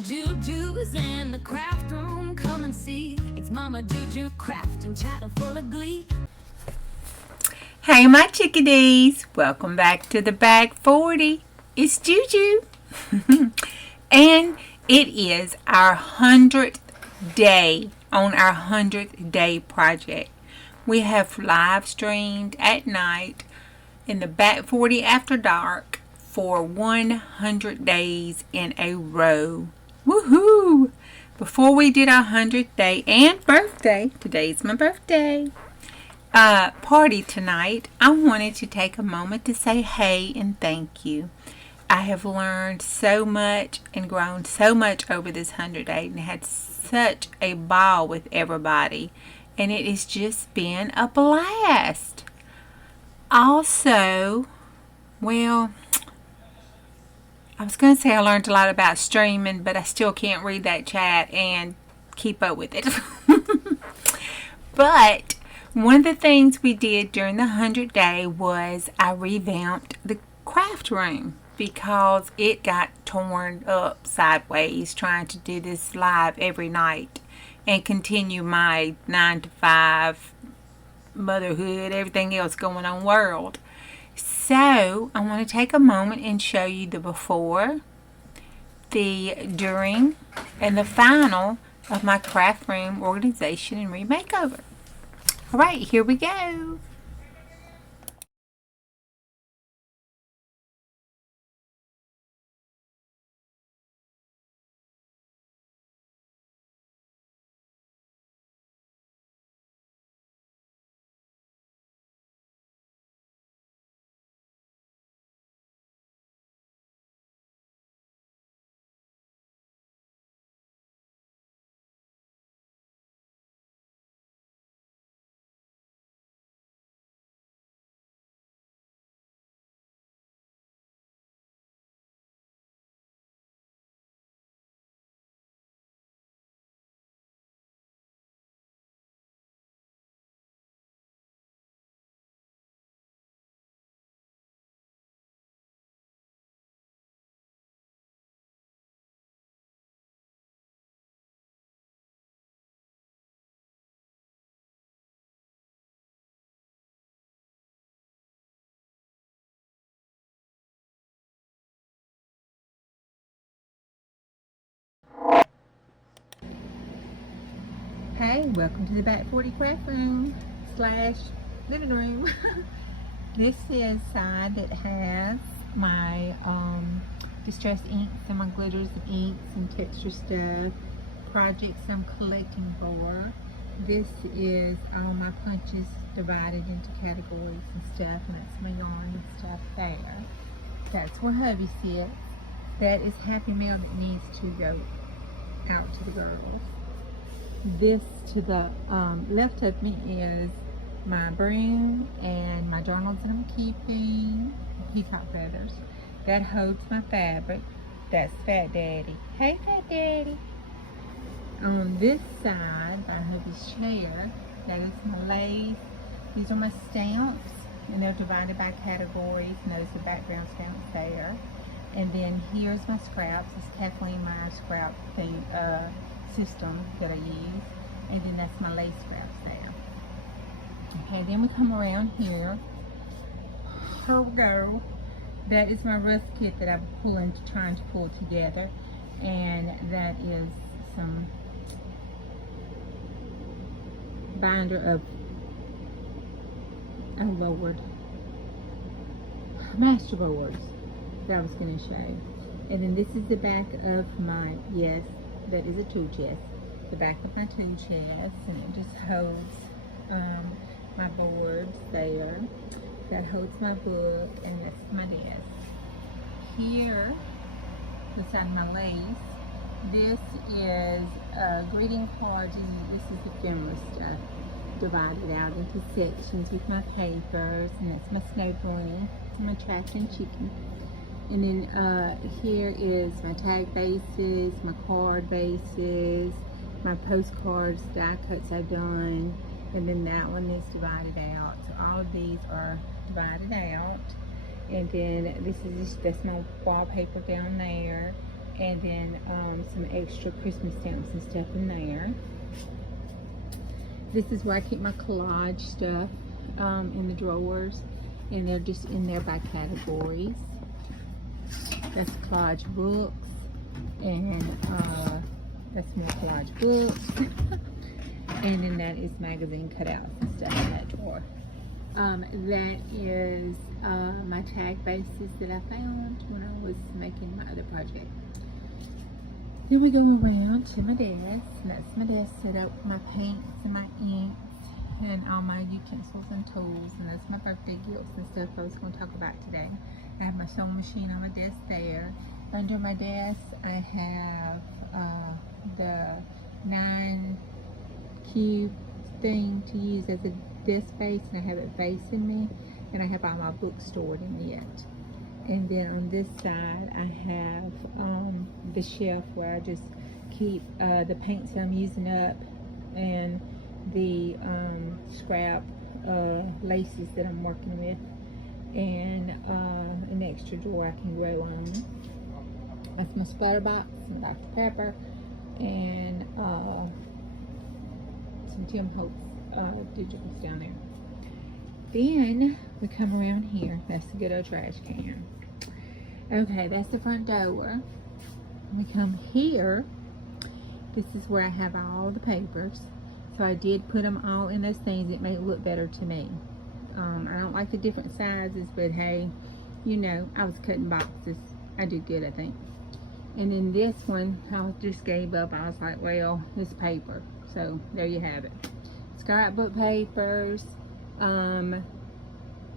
when Juju's in the craft room. Come and see, it's Mama Juju crafting, chatting full of glee. Hey my chickadees, welcome back to the Bag 40. It's Juju. And it is our 100th day on our 100th day project. We have live streamed at night in the Bag 40 after dark for 100 days in a row. Woohoo! Before we did our 100th day and birthday, today's my birthday, party tonight, I wanted to take a moment to say hey and thank you. I have learned so much and grown so much over this 100 days and had such a ball with everybody, and it has just been a blast. Also, well, I was going to say I learned a lot about streaming, but I still can't read that chat and keep up with it. But one of the things we did during the 100 day was I revamped the craft room because it got torn up sideways trying to do this live every night and continue my 9 to 5 motherhood, everything else going on world. So I want to take a moment and show you the before, the during, and the final of my craft room organization and remakeover. All right, here we go. Hey, welcome to the Back 40 craft room / living room. This is side that has my distress inks and my glitters and inks and texture stuff, projects I'm collecting for. This is all my punches divided into categories and stuff, and that's my yarn and stuff there. That's where hubby sits. That is Happy Mail that needs to go out to the girls. This to the left of me is my broom and my journals that I'm keeping, peacock feathers. That holds my fabric. That's Fat Daddy. Hey, Fat Daddy. On this side, by hubby's chair, that is my lace. These are my stamps, and they're divided by categories. Notice the background stamps there. And then here's my scraps. It's Kathleen Meyer's scrap thing, system that I use, and then that's my lace scraps there. Okay, then we come around here. Here we go. That is my rust kit that I'm trying to pull together, and that is some binder of master boards that I was going to show. And then this is the back of my, yes, that is a tool chest, the back of my tool chest, and it just holds my boards there. That holds my book, and that's my desk. Here, beside my lace, this is greeting cards, and this is ephemera stuff divided out into sections with my papers, and that's my snow bunny, my trash and chicken. And then here is my tag bases, my card bases, my postcards, die cuts I've done, and then that one is divided out. So all of these are divided out. And then this is that's my wallpaper down there, and then some extra Christmas stamps and stuff in there. This is where I keep my collage stuff in the drawers, and they're just in there by categories. That's collage books, and that's more collage books. And then that is magazine cutouts and stuff in that drawer. That is my tag bases that I found when I was making my other project. Then we go around to my desk, and that's my desk set up with my paints and my inks and all my utensils and tools, and that's my birthday gifts and stuff I was going to talk about today. I have my sewing machine on my desk there. Under my desk I have the 9 cube thing to use as a desk base, and I have it facing me, and I have all my books stored in it. And then on this side I have the shelf where I just keep the paints that I'm using up, and the scrap laces that I'm working with, and an extra drawer I can grow on. That's my splatter box, some Dr. Pepper, and some Tim Holtz digitals down there. Then we come around here. That's the good old trash can. Okay, that's the front door. We come here. This is where I have all the papers. So I did put them all in those things. It made it look better to me. I don't like the different sizes, but hey, you know, I was cutting boxes. I do good, I think. And then this one, I just gave up. I was like, well, it's paper. So there you have it. Scrapbook papers.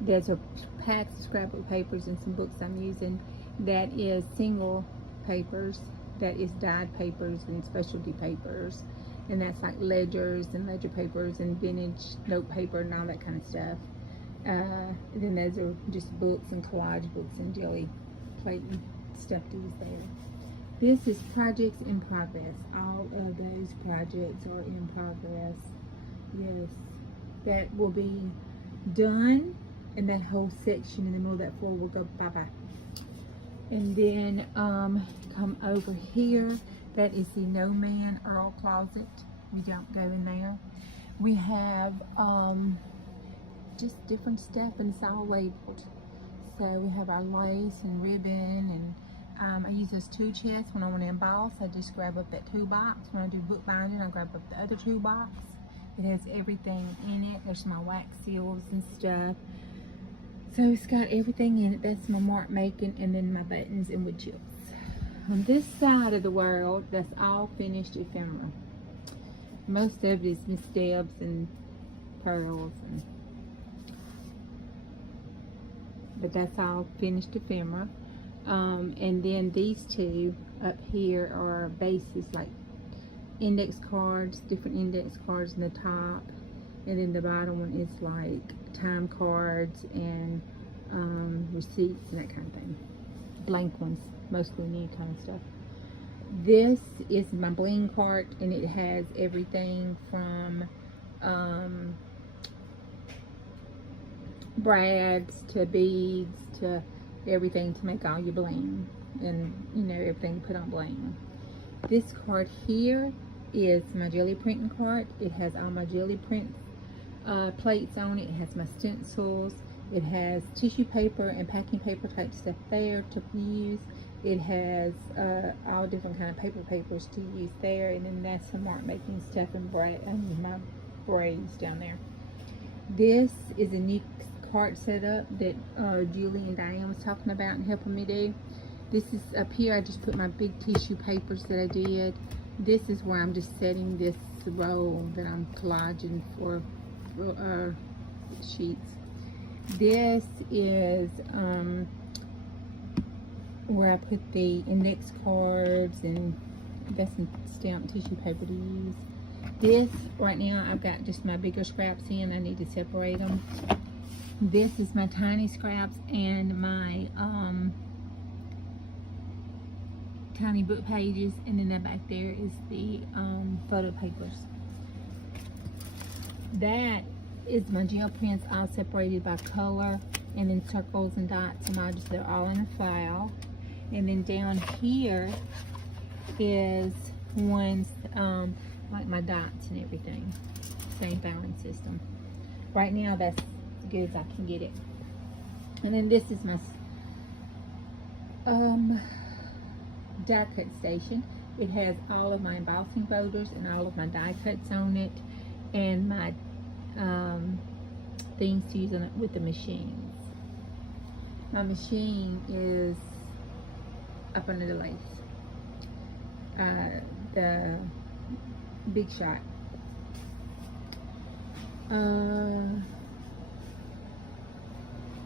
There's a pack of scrapbook papers and some books I'm using. That is single papers. That is dyed papers and specialty papers. And that's like ledgers and ledger papers and vintage note paper and all that kind of stuff. Then those are just books and collage books and jelly plate and stuff to use there. This is projects in progress. All of those projects are in progress. Yes, that will be done, and that whole section in the middle of that floor will go bye-bye. And then come over here. That is the No Man Earl closet. We don't go in there. We have just different stuff, and it's all labeled. So we have our lace and ribbon, and I use those 2 chests when I want to emboss. I just grab up that 2 box. When I do book binding, I grab up the other 2 box. It has everything in it. There's my wax seals and stuff. So it's got everything in it. That's my mark making, and then my buttons and wood chips. On this side of the world, that's all finished ephemera. Most of it is Miss Debs and pearls, but that's all finished ephemera. And then these 2 up here are bases, like index cards, different index cards in the top, and then the bottom one is like time cards and receipts and that kind of thing. Blank ones, mostly new kind of stuff. This is my bling cart, and it has everything from brads to beads to everything to make all your bling, and you know, everything put on bling. This card here is my jelly printing cart. It has all my jelly print plates on it. It has my stencils. It has tissue paper and packing paper type stuff there to use. It has all different kind of papers to use there, and then that's some mark making stuff and my braids down there. This is a new cart setup that Julie and Diane was talking about and helping me do. This is up here. I just put my big tissue papers that I did. This is where I'm just setting this roll that I'm collaging for sheets. This is where I put the index cards, and that's some stamped tissue paper to use. This right now I've got just my bigger scraps in. I need to separate them. This is my tiny scraps and my tiny book pages, and then that back there is the photo papers. That is my gel prints, all separated by color, and then circles and dots, and I just, they're all in a file. And then down here is ones like my dots and everything. Same filing system. Right now that's as good as I can get it. And then this is my die cut station. It has all of my embossing folders and all of my die cuts on it, and my things to use on it with the machines. My machine is up under the lace. The Big Shot.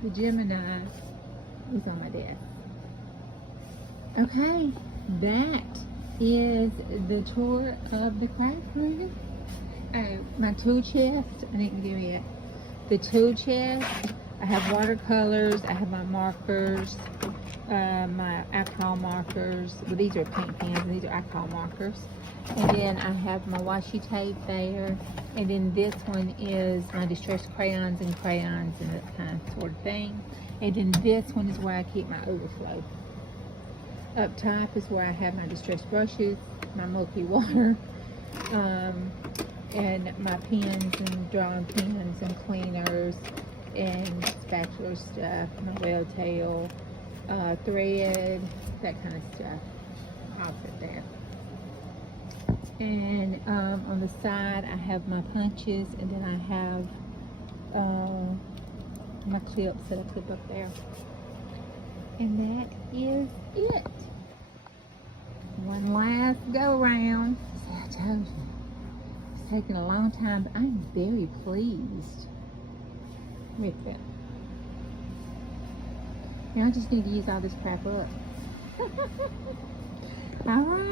The Gemini is on my desk. Okay, that is the tour of the craft room. My tool chest, I didn't give you yet. The tool chest, I have watercolors, I have my markers, my alcohol markers. Well, these are paint pens, and these are alcohol markers. And then I have my washi tape there. And then this one is my distressed crayons and that kind of sort of thing. And then this one is where I keep my overflow. Up top is where I have my distressed brushes, my milky water, and my pens and drawing pens and cleaners and spatula stuff, my whale tail, thread, that kind of stuff. I'll put there. And on the side I have my punches, and then I have my clips that I clip up there. And that is it. One last go around. See, I told you. It's taken a long time, but I'm very pleased with it. Now I just need to use all this crap up. Alright.